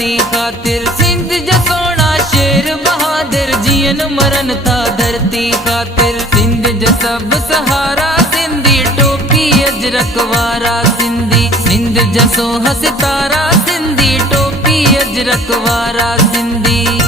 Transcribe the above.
धरती खातिर। सिंध जो सोना शेर बहादुर जियन मरन था धरती खातिर। सिंध जो सब सहारा सिंधी टोपी अजरक वारा सिंधी। सिंध जो सोह सितारा सिंधी टोपी अजरक वारा सिंधी।